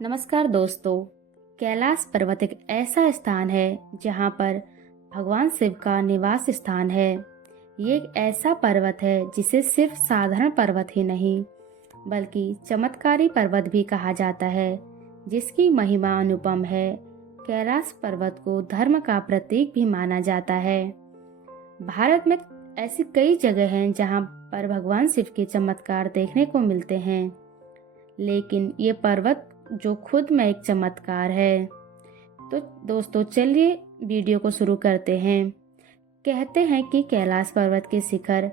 नमस्कार दोस्तों। कैलाश पर्वत एक ऐसा स्थान है जहाँ पर भगवान शिव का निवास स्थान है। ये एक ऐसा पर्वत है जिसे सिर्फ साधारण पर्वत ही नहीं बल्कि चमत्कारी पर्वत भी कहा जाता है, जिसकी महिमा अनुपम है। कैलाश पर्वत को धर्म का प्रतीक भी माना जाता है। भारत में ऐसी कई जगह हैं जहाँ पर भगवान शिव के चमत्कार देखने को मिलते हैं, लेकिन ये पर्वत जो खुद में एक चमत्कार है। तो दोस्तों चलिए वीडियो को शुरू करते हैं। कहते हैं कि कैलाश पर्वत के शिखर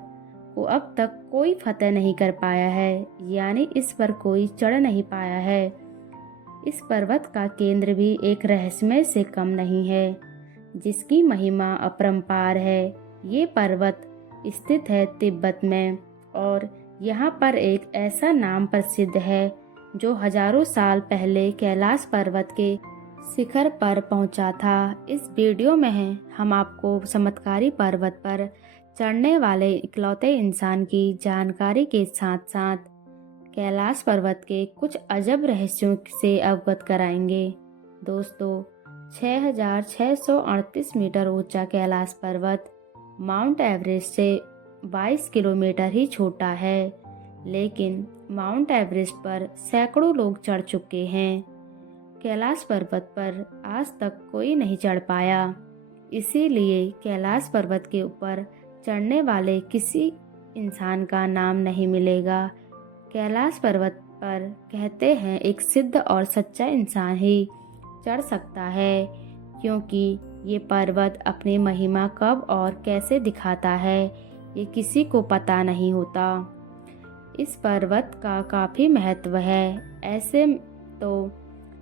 को अब तक कोई फतेह नहीं कर पाया है, यानी इस पर कोई चढ़ नहीं पाया है। इस पर्वत का केंद्र भी एक रहस्यमय से कम नहीं है, जिसकी महिमा अपरंपार है। ये पर्वत स्थित है तिब्बत में और यहाँ पर एक ऐसा नाम प्रसिद्ध है जो हजारों साल पहले कैलाश पर्वत के शिखर पर पहुंचा था। इस वीडियो में हम आपको चमत्कारी पर्वत पर चढ़ने वाले इकलौते इंसान की जानकारी के साथ साथ कैलाश पर्वत के कुछ अजब रहस्यों से अवगत कराएंगे। दोस्तों, 6,638 मीटर ऊंचा कैलाश पर्वत माउंट एवरेस्ट से 22 किलोमीटर ही छोटा है, लेकिन माउंट एवरेस्ट पर सैकड़ों लोग चढ़ चुके हैं। कैलाश पर्वत पर आज तक कोई नहीं चढ़ पाया, इसीलिए कैलाश पर्वत के ऊपर चढ़ने वाले किसी इंसान का नाम नहीं मिलेगा। कैलाश पर्वत पर कहते हैं एक सिद्ध और सच्चा इंसान ही चढ़ सकता है, क्योंकि ये पर्वत अपनी महिमा कब और कैसे दिखाता है ये किसी को पता नहीं होता। इस पर्वत का काफ़ी महत्व है। ऐसे तो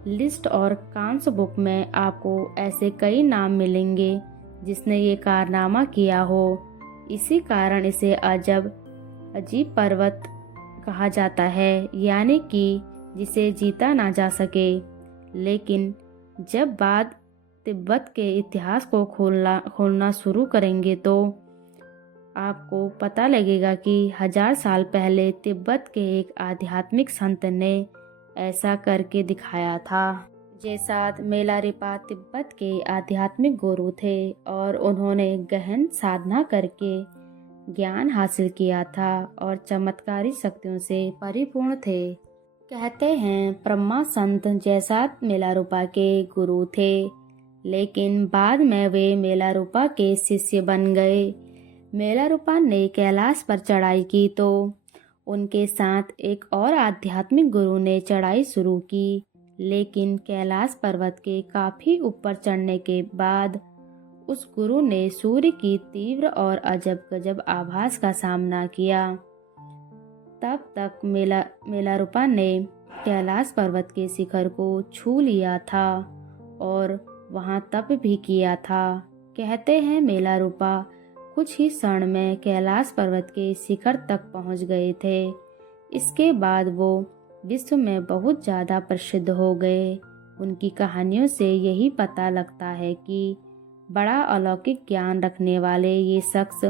लिस्ट और कांस बुक में आपको ऐसे कई नाम मिलेंगे जिसने ये कारनामा किया हो। इसी कारण इसे अजीब पर्वत कहा जाता है, यानी कि जिसे जीता ना जा सके। लेकिन जब बात तिब्बत के इतिहास को खोलना शुरू करेंगे तो आपको पता लगेगा कि 1000 साल पहले तिब्बत के एक आध्यात्मिक संत ने ऐसा करके दिखाया था। जेसाद मेलारिपा तिब्बत के आध्यात्मिक गुरु थे और उन्होंने गहन साधना करके ज्ञान हासिल किया था और चमत्कारी शक्तियों से परिपूर्ण थे। कहते हैं ब्रह्मा संत जेसाद मेलारिपा के गुरु थे, लेकिन बाद में वे मेलारिपा के शिष्य बन गए। मेलारिपा ने कैलाश पर चढ़ाई की तो उनके साथ एक और आध्यात्मिक गुरु ने चढ़ाई शुरू की, लेकिन कैलाश पर्वत के काफ़ी ऊपर चढ़ने के बाद उस गुरु ने सूर्य की तीव्र और अजब गजब आभास का सामना किया। तब तक मेलारिपा ने कैलाश पर्वत के शिखर को छू लिया था और वहां तप भी किया था। कहते हैं मेलारिपा कुछ ही क्षण में कैलाश पर्वत के शिखर तक पहुंच गए थे। इसके बाद वो विश्व में बहुत ज़्यादा प्रसिद्ध हो गए। उनकी कहानियों से यही पता लगता है कि बड़ा अलौकिक ज्ञान रखने वाले ये शख्स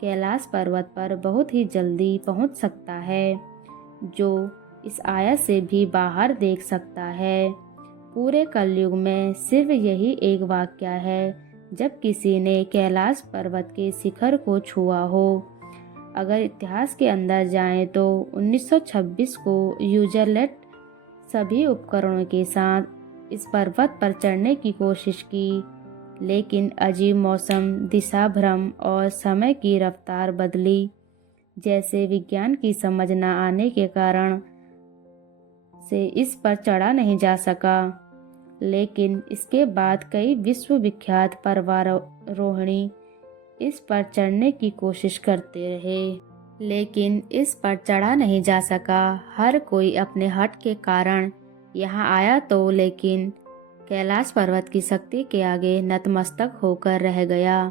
कैलाश पर्वत पर बहुत ही जल्दी पहुंच सकता है, जो इस आयत से भी बाहर देख सकता है। पूरे कलयुग में सिर्फ यही एक वाकया है जब किसी ने कैलाश पर्वत के शिखर को छुआ हो। अगर इतिहास के अंदर जाएं तो 1926 को यूजरलेट सभी उपकरणों के साथ इस पर्वत पर चढ़ने की कोशिश की, लेकिन अजीब मौसम, दिशा भ्रम और समय की रफ्तार बदली जैसे विज्ञान की समझ न आने के कारण से इस पर चढ़ा नहीं जा सका। लेकिन इसके बाद कई विश्व विख्यात पर्वतारोहणी इस पर चढ़ने की कोशिश करते रहे, लेकिन इस पर चढ़ा नहीं जा सका। हर कोई अपने हट के कारण यहाँ आया तो लेकिन कैलाश पर्वत की शक्ति के आगे नतमस्तक होकर रह गया।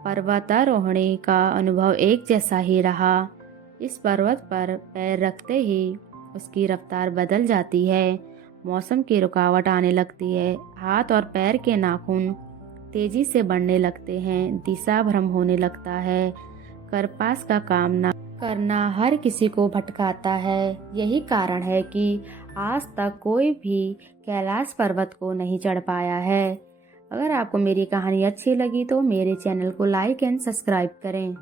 पर्वतारोहणी का अनुभव एक जैसा ही रहा। इस पर्वत पर पैर रखते ही उसकी रफ्तार बदल जाती है, मौसम की रुकावट आने लगती है, हाथ और पैर के नाखून तेजी से बढ़ने लगते हैं, दिशा भ्रम होने लगता है, करना हर किसी को भटकाता है। यही कारण है कि आज तक कोई भी कैलाश पर्वत को नहीं चढ़ पाया है। अगर आपको मेरी कहानी अच्छी लगी तो मेरे चैनल को लाइक एंड सब्सक्राइब करें।